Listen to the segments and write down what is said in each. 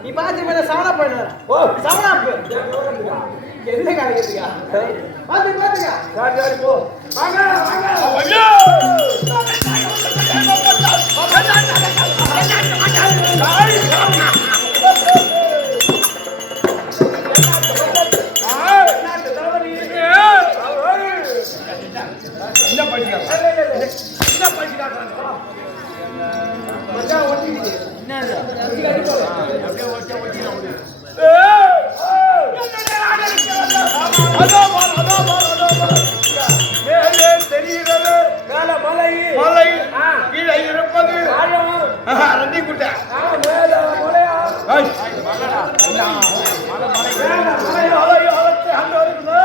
நீ பாத்து மேல சவனா போயிடு ஓ சவனா போ என்ன காலையா பாத்து பாத்துங்க சாரி சாரி போ வாங்க வாங்க ஐயோ என்ன படிச்சா என்ன படிச்சா மச்சா ஓட்டிடுச்சு என்னது அப்படியே ஓட்டி மேலே தெரிகிறது மேல மலை மலை கீழே இருப்பது ரண்டி குட்டை மேல மலையா மலைடா மலை மலை அலை அலத்து அங்க இருக்குது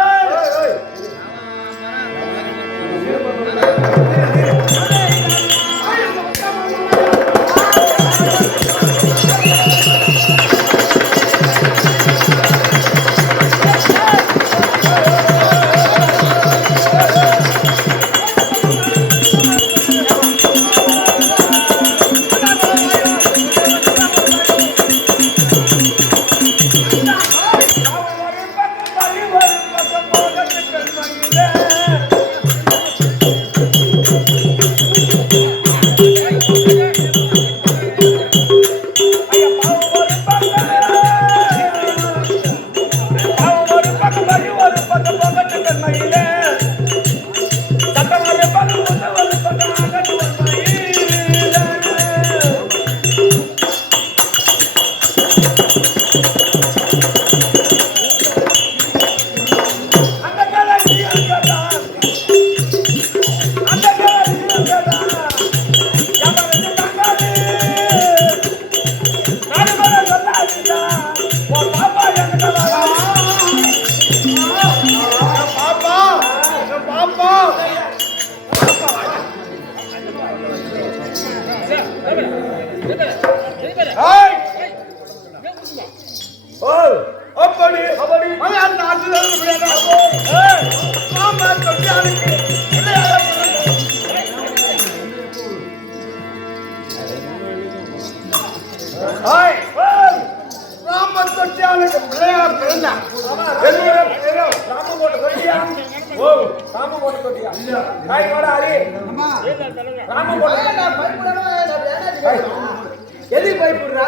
எதுக்கு பயப்படுறா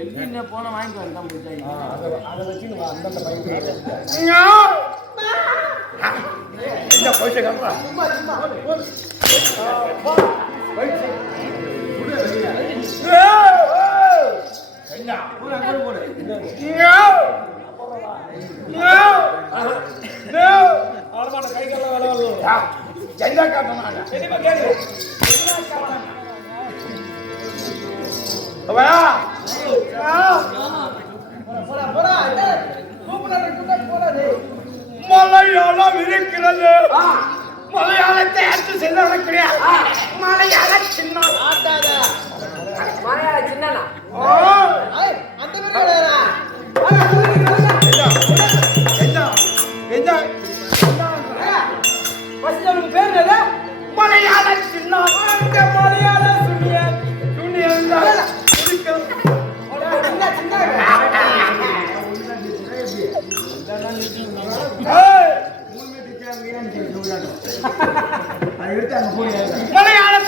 என்ன போன வாங்கிட்டு வந்தா அதை வச்சு அந்த பைப்பு என்ன போயிட்டு கம்பா சும்மா சும்மா போயிட்டு என்ன பூரா அங்க போடு ஆளமான கை கால வேலை வரல ஜெண்டா காட்டனாங்க என்னமா கேக்குது போடா போடா போடா டேய் மலையாளம் இருக்கிறது மலையாளத்தை அச்சு செல்ல வைக்கிறேன் மலையாள சின்ன ஆட்டாத மலையாள சின்னனா அந்த மாதிரி என்ன ஃபர்ஸ்ட் உங்க பேர் என்ன மலையாள சின்ன அந்த மலையாள சுனியா சுனியா என்ன சின்ன மலையாளம்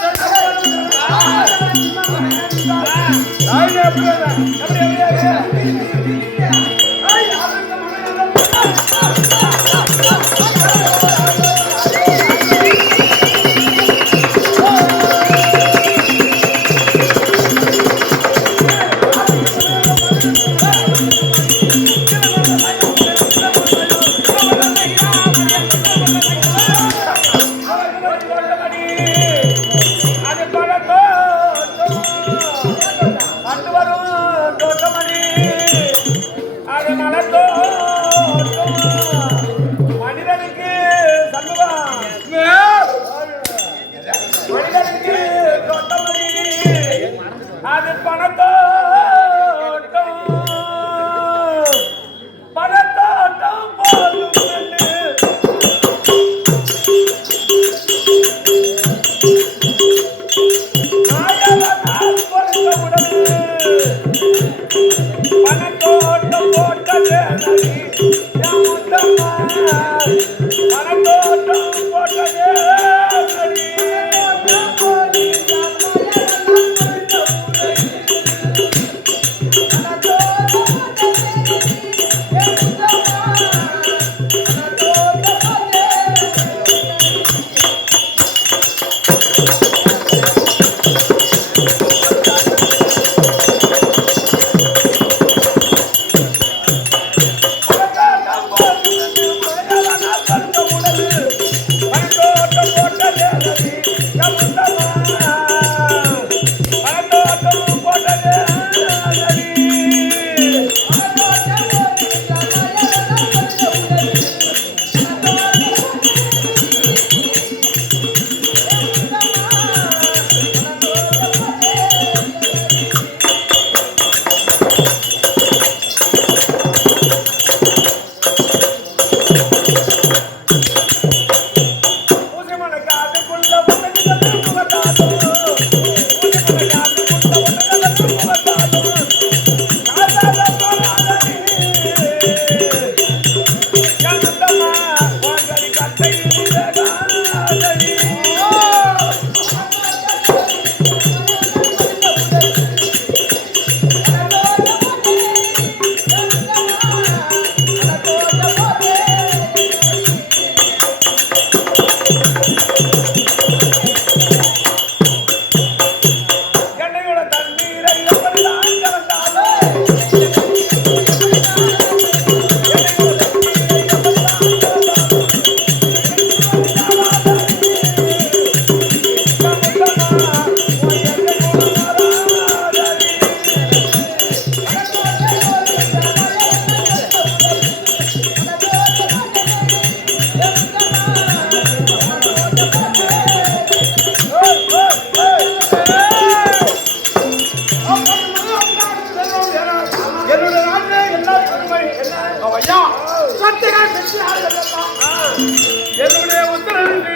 என்னுடைய உத்தரவு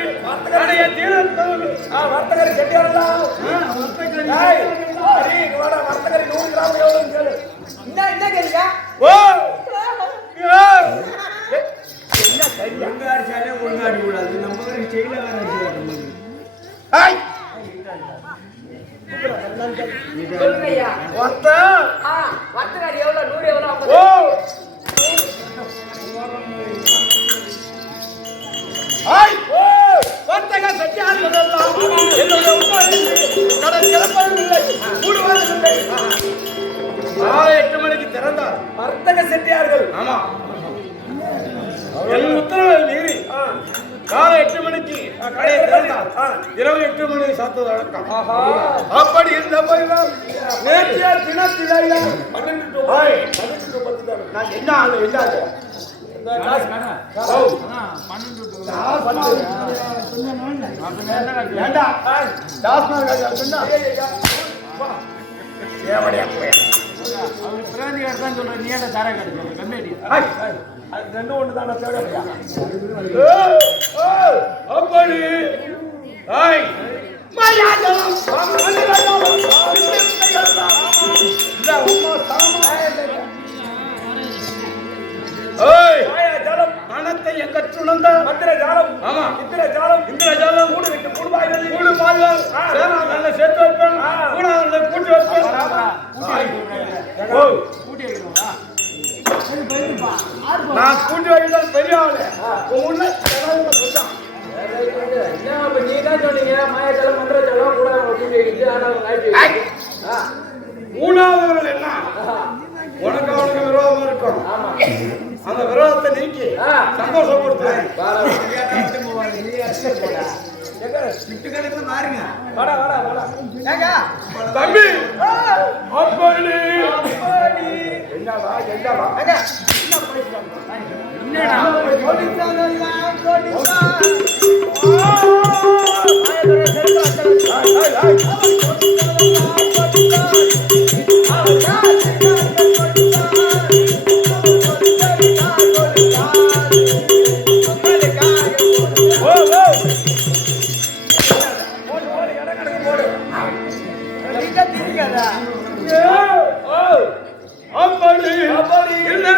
வர்த்தகரை செட்டியாரா வர்த்தகரை 100 கிராம் எவ்வளவு கேளு. என்ன கேளுங்க? ஓ என்ன சரியா ஒழுங்காடி கூடாது நம்ம செய்யல வர்த்தகர் எவ்வளவு 100 எவ்வளவு? வர்த்தக சத்தியார்கள் என்னுடைய கடல் கிளம்பவில்லை, கூடுவதில்லை. காலை 8 மணிக்கு திறந்தார் வர்த்தக செட்டியார்கள். ஆமா, என் உத்தரவை மீறி காலை 8 மணிக்கு கடையை திறந்தார். இரவு 8 மணி சாத்தது அடக்கம். அப்படி இருந்த போய்தான் நேற்றைய தினத்திலே 12 to 10 நான் என்ன ஆளு இல்லாத பணத்தை எங்க சுழந்த மந்திர ஜாலம். ஆமா, இந்திர ஜாலம், இந்திர ஜாலம். கூடு விட்டு கூடு பாய்வது, கூடு பாய்வது. சேனாதல்ல சேர்த்து வைப்பேன், கூடாதல்ல கூட்டி வைப்பேன். கூட்டி வைக்கணுமா? நான் கூட்டி வைக்கிறது பெரிய ஆளு. உன்னை சொல்றான். நீ தான் சொன்னீங்க மாயஜலம் மந்திர ஜாலம் கூட கூட்டி வைக்கிட்டு. ஆனா மூணாவதுகள் என்ன? உனக்கு அவனுக்கு விரோதம் இருக்கும். அந்த விரோதத்தை நீக்கி சந்தோஷப்படுத்து. தம்பி அப்படி என்ன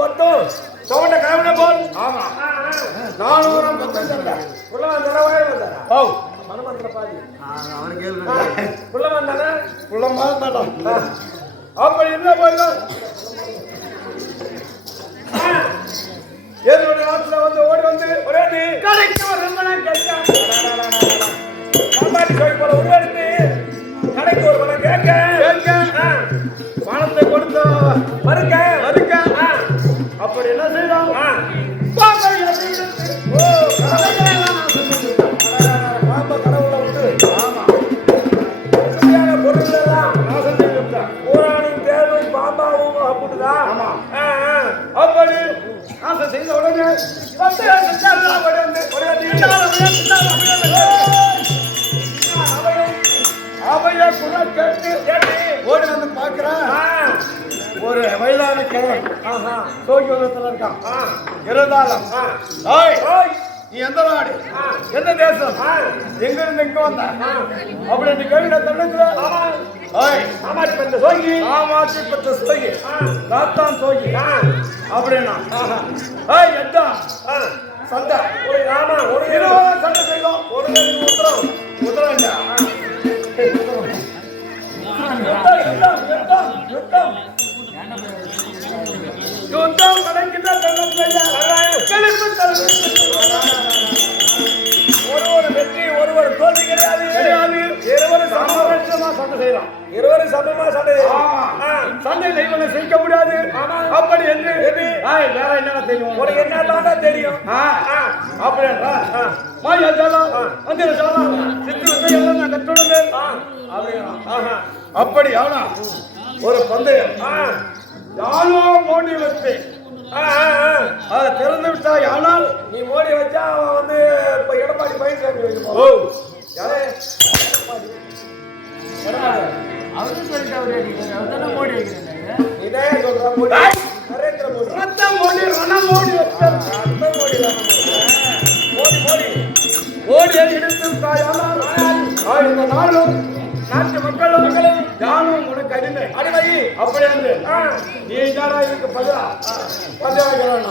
பத்தும் சவுண்ட கிளம்பின போல். ஆமா. 400 பக்கம் சொன்ன உள்ள வந்தாரா வந்தாரா? ஓ மனமந்திர பாதி அவனுக்கு கேள்வி உள்ள வந்தானே உள்ள மாட்டான். அப்படி என்ன போயிடும் ஏதோ நாட்டுல வந்து ஓடி வந்து ஒரே கடைக்கு ஒரு ரொம்ப நாள் கேட்க சாப்பாடு சொல்லி போல உருவெடுத்து கடைக்கு ஒரு பணம் கேட்க பணத்தை கொடுத்து மறுக்க அப்படி என்ன செய்யலாம்? பாம்ப கடவுளை விட்டு உண்மையான பொருள் எல்லாம் நாசம் செய்து விட்டான். ஊரானும் தேடும் பாம்பாவும் அப்படிதான். அப்படி நாசம் செய்த உடனே அவைய குரல் கேட்டு ஓடி வந்து பார்க்கிறேன். ஒரு வயதான கிழவன் சோகியத்தில் இருக்கான். இருந்தாலும் நீ எந்த நாடு எந்த தேசம் எங்க இருந்து எங்க வந்த அப்படின்னு கேள்வி தன்னுக்குற ஆமாச்சி பெற்ற சோகி தாத்தான் சோகி அப்படின்னா எட்டா சண்டை ஆமா ஒரு 20 சண்டை செய்தோம். ஒரு உத்தரம் யுத்தம் நடக்கின்ற ஒரு வெற்றி ஒரு தோல்வி கிடையாது. இருவரும் சமமா சண்டை செய்யலாம். இருவரும் சமமா சண்டை சண்டை செய்வனை செய்ய முடியாது. அப்படி என்று வேற என்ன தெரியும்? உனக்கு என்ன தெரியும்? அப்படின்றா மாயா ஜாலம் அந்த ஜாலம் சித்து எல்லாம் நான் கற்றுடுங்க அப்படின்னா அப்படி ஆனா ஒரு பந்தயம் யாரோ மோடி வச்சு அதை திறந்து விட்டா. ஆனால் நீ மோடி வச்சா அவன் வந்து இப்ப எடப்பாடி பழனிசாமி இதே சொல்ற நரேந்திர மோடி மோடி மோடி எடுத்து இந்த நாளும் நாட்டு மக்களும் யாரும் உனக்கு அடிமை அப்படி என்று நீ தானா இதுக்கு பதிலாகிறான்.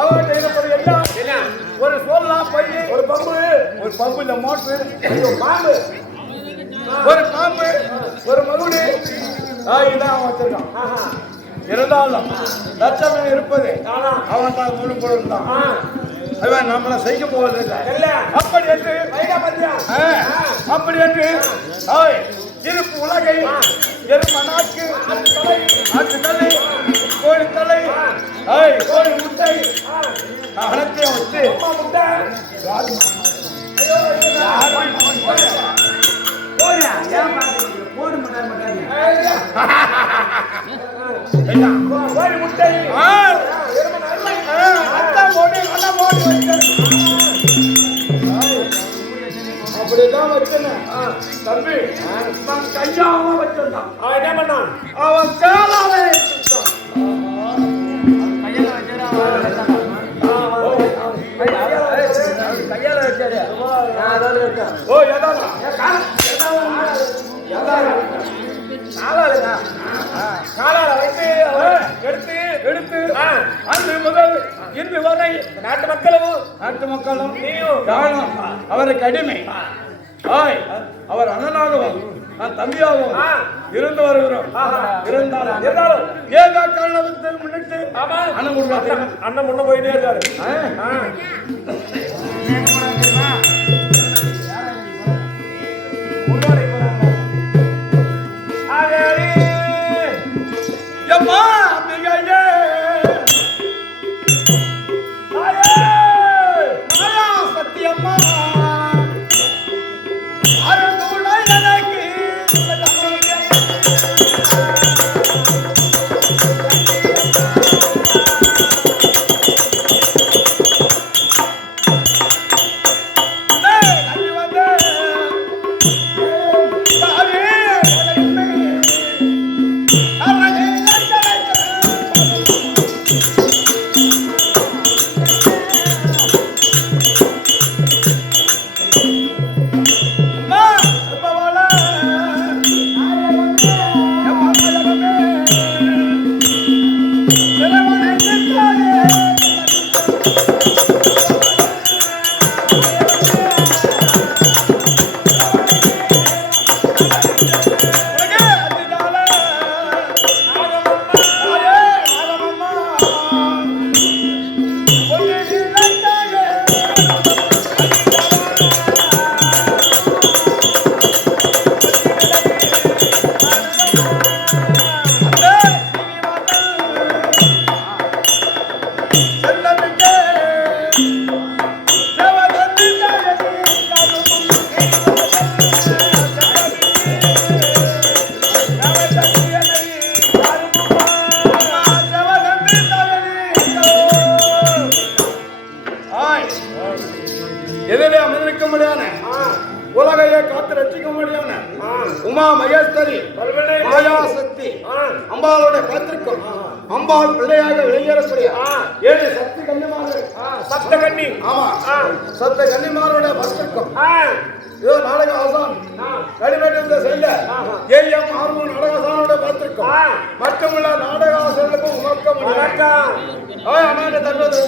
அவர்கிட்ட எல்லாம் ஒரு சோல்லாம் பை ஒரு பம்பு இல்ல மோட்டரு பாம்பு ஒரு பாம்பு ஒரு மகுடி இதான் வச்சிருக்கான். இருந்தாலும் லட்சம் இருப்பது அவன் தான் முழு பொருள் தான். அவன் நம்மளை செய்ய போவதில்லை. அப்படி என்று இருப்பு உலகை எருமனாக்கு ஆட்டு தலை கோழி தலை கோழி முட்டை அனைத்தையும் வச்சு கோழி முட்டை அப்படிதான் வச்சேன் தம்பி. நான் கையாம வச்சிருந்தான். அவன் என்ன பண்ணான்? அவன் கேளாவே கையால வச்சாரு. ஓ எதானா காலால வைத்து எடுத்து அன்று முதல் இன்று வரை நாட்டு மக்களும் நீயும் அவருக்கு அடிமை. அவர் அண்ணனாகவும் நான் தம்பியாகவும் இருந்து வருகிறோம். இருந்தாலும் ஏதா காரணத்தை முன்னிட்டு அண்ணன் முன்ன போயிட்டே இருக்காரு. எதிரே அமர்ந்திருக்க முடியாத உலகையே காத்து ரட்சிக்க முடியாத உமா மகேஸ்வரி மாயா சக்தி அம்பாளுடைய பாத்திருக்கும் அம்பாள் பிள்ளையாக வெளியேறக்கூடிய 7 சக்தி கன்னிமார்கள் சப்த கன்னி. ஆமா சப்த கன்னிமாருடைய பாத்திருக்கும் இதோ நாடக ஆசான் நடிமேட்டு செய்ய ஏஎம் ஆர்வம் நாடக ஆசானோட பார்த்திருக்கோம் மற்றமுள்ள நாடக ஆசானுக்கும் உமக்க முடியும் அண்ணாண்ட தருவது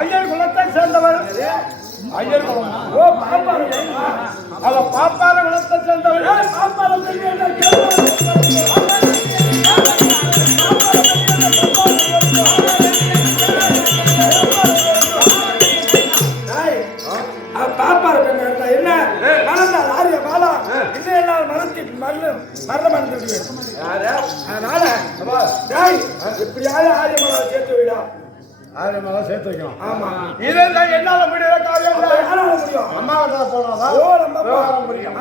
ஐயர் குலத்தை சேர்ந்தவர். ஐயர் குலம் அவ பாப்பார குலத்தை சேர்ந்தவர். பாப்பார என்ன மறந்தால் ஆரிய மாலா இன்னும் மரணம் அடைந்து அதனால எப்படியாவது ஆரிய மாலா சேர்த்து விடா. ஆரியமெல்லாம் சேர்த்து வைக்கணும். ஆமா இதெல்லாம் என்னால முடியல காரியம் யாரால முடியும்? அம்மா போனாதான் முடியும்.